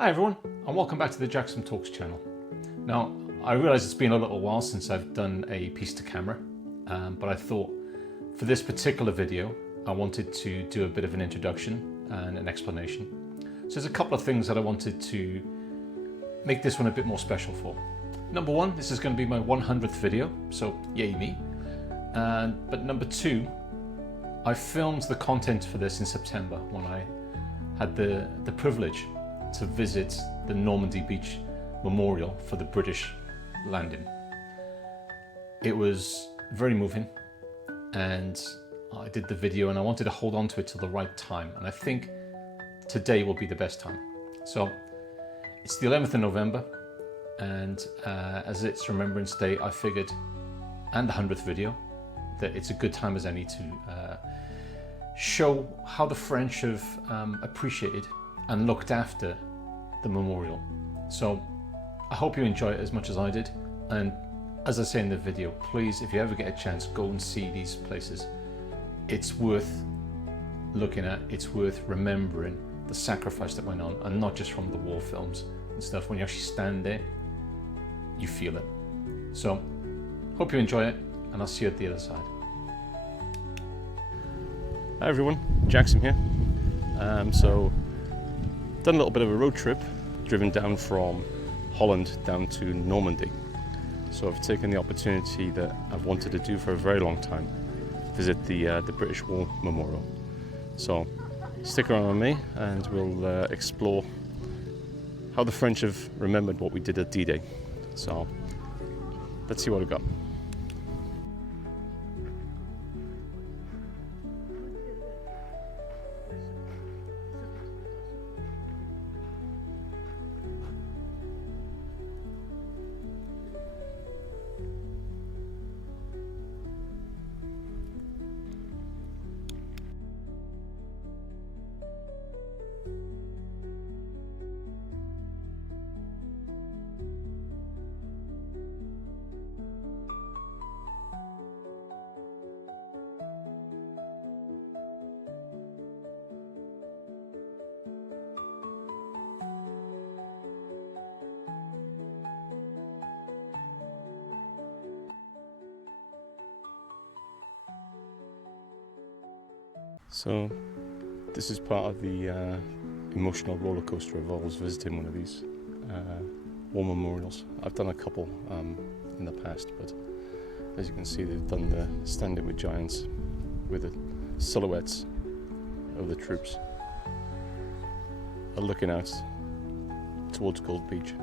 Hi everyone, and welcome back to the Jaxom Talks channel. Now, I realise it's been a little while since I've done a piece to camera, but I thought for this particular video, I wanted to do a bit of an introduction and an explanation. So there's a couple of things that I wanted to make this one a bit more special for. Number one, this is going to be my 100th video, so yay me. But number two, I filmed the content for this in September when I had the privilege to visit the Normandy Beach Memorial for the British landing. It was very moving, and I did the video and I wanted to hold on to it till the right time, and I think today will be the best time. So it's the 11th of November, and as it's Remembrance Day, I figured, and the 100th video, that it's a good time as any to show how the French have appreciated and looked after the memorial. So I hope you enjoy it as much as I did, and as I say in the video, please, if you ever get a chance, go and see these places. It's worth looking at, it's worth remembering the sacrifice that went on, and not just from the war films and stuff. When you actually stand there, you feel it. So hope you enjoy it, and I'll see you at the other side. Hi everyone, Jaxom here. So done a little bit of a road trip, driven down from Holland down to Normandy. So I've taken the opportunity that I've wanted to do for a very long time, visit the British War Memorial. So stick around with me and we'll explore how the French have remembered what we did at D-Day. So let's see what we've got. So this is part of the emotional roller coaster of always visiting one of these war memorials. I've done a couple in the past, but as you can see, they've done the Standing with Giants with the silhouettes of the troops are looking out towards Gold Beach.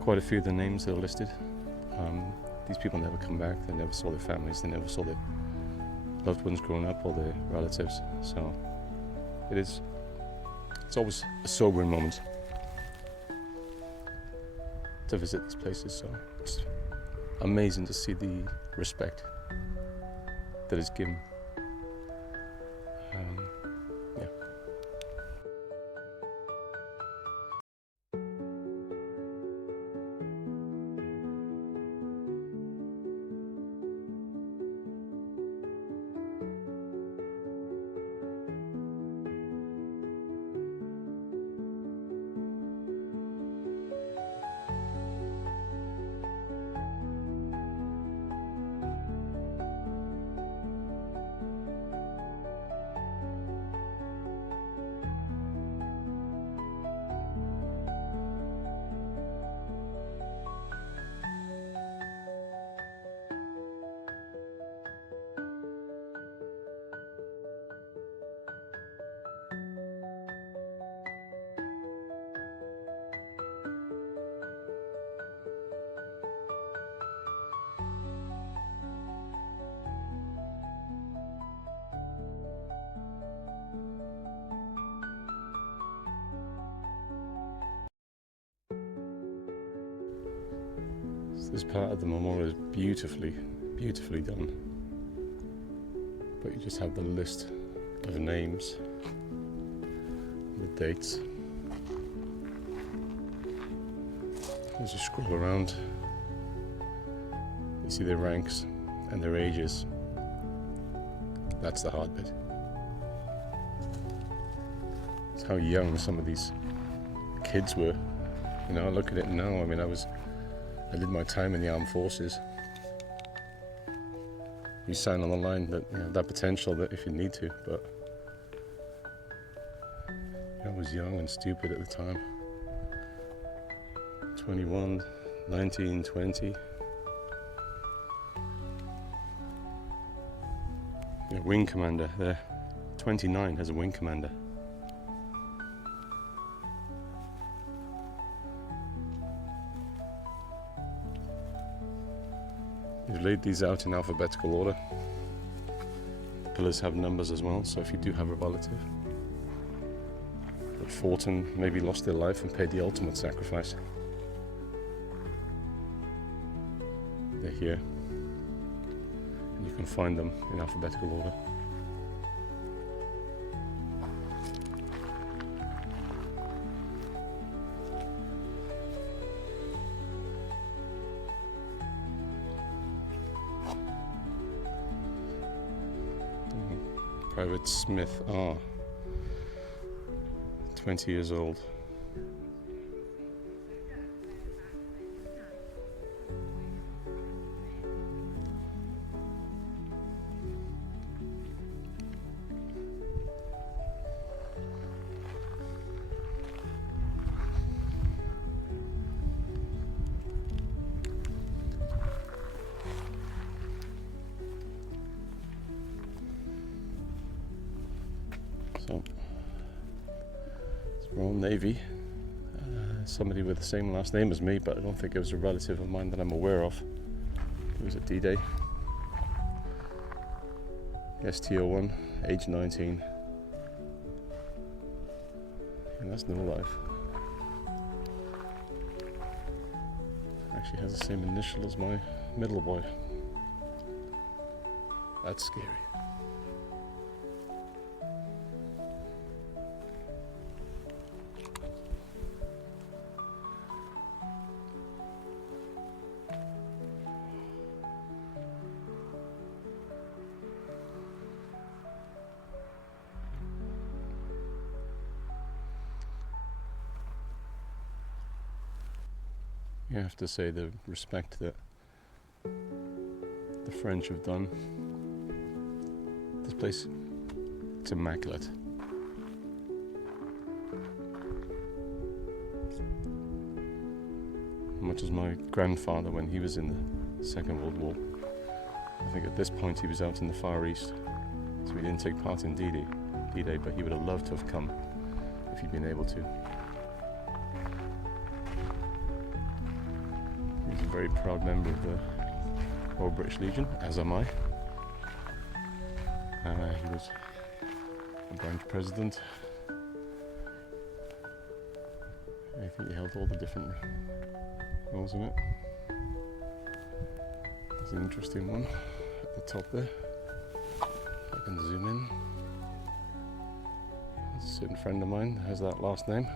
Quite a few of the names that are listed. These people never come back, they never saw their families, they never saw their loved ones growing up or their relatives. So it's always a sobering moment to visit these places. So it's amazing to see the respect that is given. Yeah. This part of the memorial is beautifully done. But you just have the list of names, the dates. As you scroll around, you see their ranks and their ages. That's the hard bit. It's how young some of these kids were. You know, I look at it now. I mean, I did my time in the armed forces. You sign on the line that you have that potential that if you need to, but I was young and stupid at the time. 21, 19, 20. Yeah, wing commander there. 29 as a wing commander. You've laid these out in alphabetical order. Pillars have numbers as well, so if you do have a relative that fought and maybe lost their life and paid the ultimate sacrifice, they're here. And you can find them in alphabetical order. Private Smith R, 20 years old. So, it's Royal Navy. Somebody with the same last name as me, but I don't think it was a relative of mine that I'm aware of. It was at D-Day. STO1, age 19. And that's no life. Actually has the same initial as my middle boy. That's scary. You have to say the respect that the French have done. This place, it's immaculate. Much as my grandfather when he was in the Second World War. I think at this point he was out in the Far East, so he didn't take part in D-Day, but he would have loved to have come if he'd been able to. He's a very proud member of the Royal British Legion, as am I. He was a branch president. I think he held all the different roles in it. There's an interesting one at the top there. If I can zoom in. There's a certain friend of mine that has that last name.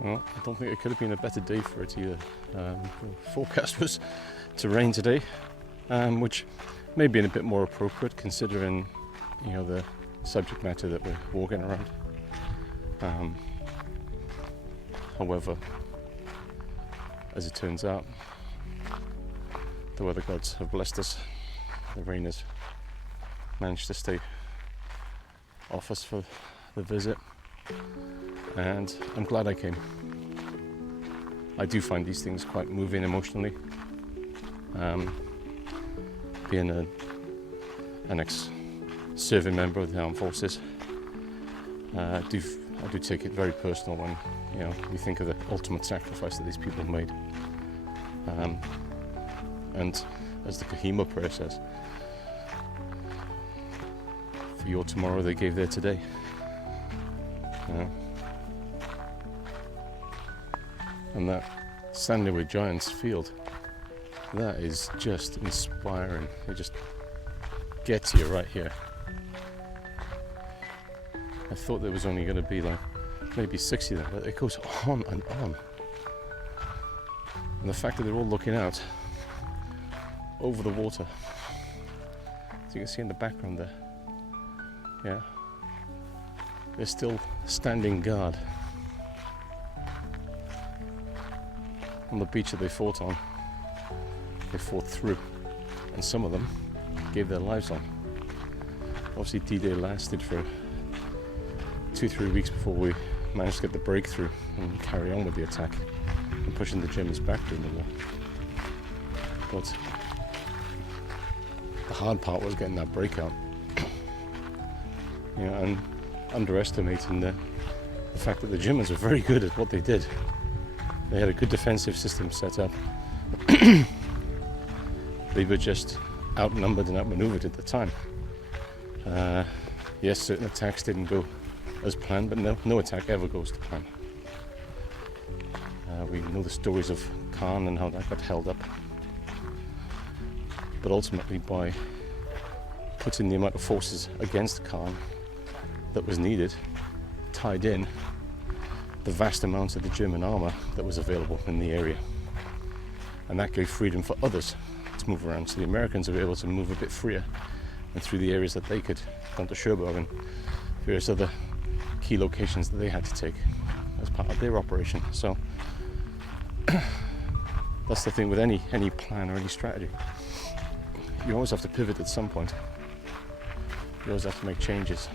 Well, I don't think it could have been a better day for it either. The forecast was to rain today, which may be a bit more appropriate considering, you know, the subject matter that we're walking around. However, as it turns out, the weather gods have blessed us. The rain has managed to stay off us for the visit, and I'm glad I came. I do find these things quite moving emotionally. Being an ex-serving member of the armed forces, I do take it very personal when, you know, you think of the ultimate sacrifice that these people made. And as the Kohima prayer says, for your tomorrow they gave their today. And that Standing with Giants field, that is just inspiring. It just gets you right here. I thought there was only going to be like maybe 60 there, but it goes on and on. And the fact that they're all looking out over the water, as you can see in the background there, yeah, they're still standing guard on the beach that they fought on. They fought through, and some of them gave their lives on. Obviously D-Day lasted for 2-3 weeks before we managed to get the breakthrough and carry on with the attack and pushing the Germans back during the war. But the hard part was getting that breakout. You know, and underestimating the fact that the Germans were very good at what they did. They had a good defensive system set up. They were just outnumbered and outmaneuvered at the time. Yes, certain attacks didn't go as planned, but no attack ever goes to plan. We know the stories of Khan and how that got held up. But ultimately, by putting the amount of forces against Khan that was needed, tied in the vast amounts of the German armour that was available in the area. And that gave freedom for others to move around. So the Americans were able to move a bit freer and through the areas that they could, down to Cherbourg and various other key locations that they had to take as part of their operation. So that's the thing with any plan or any strategy. You always have to pivot at some point. You always have to make changes.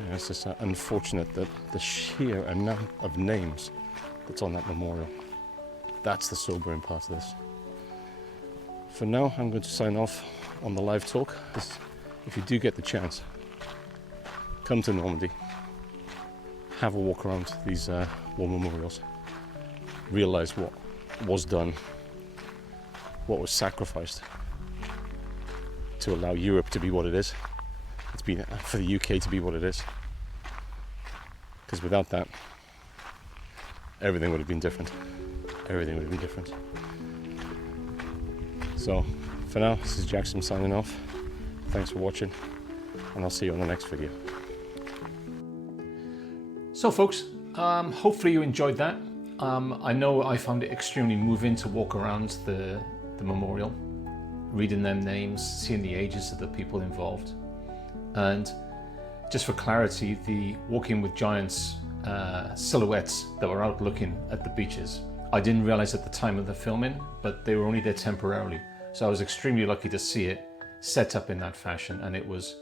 Yeah, it's just unfortunate that the sheer amount of names that's on that memorial, that's the sobering part of this. For now, I'm going to sign off on the live talk. If you do get the chance, come to Normandy, have a walk around these war memorials, realise what was done, what was sacrificed to allow Europe to be what it is. It's been for the UK to be what it is. Because without that, everything would have been different. Everything would have been different. So, for now, this is Jaxom signing off. Thanks for watching, and I'll see you on the next video. So folks, hopefully you enjoyed that. I know I found it extremely moving to walk around the memorial, reading them names, seeing the ages of the people involved. And just for clarity, the Walking with Giants silhouettes that were out looking at the beaches, I didn't realize at the time of the filming, but they were only there temporarily. So I was extremely lucky to see it set up in that fashion, and it was,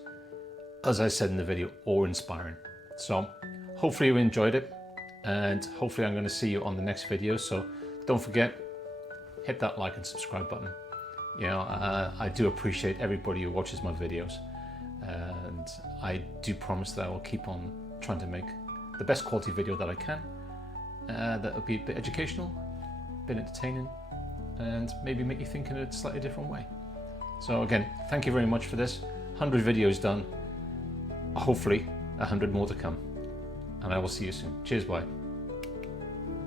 as I said in the video, awe-inspiring. So hopefully you enjoyed it, and hopefully I'm going to see you on the next video. So don't forget, hit that like and subscribe button. You know, I do appreciate everybody who watches my videos, and I do promise that I will keep on trying to make the best quality video that I can. That will be a bit educational, a bit entertaining, and maybe make you think in a slightly different way. So again, thank you very much for this. 100 videos done, hopefully 100 more to come, and I will see you soon. Cheers, bye.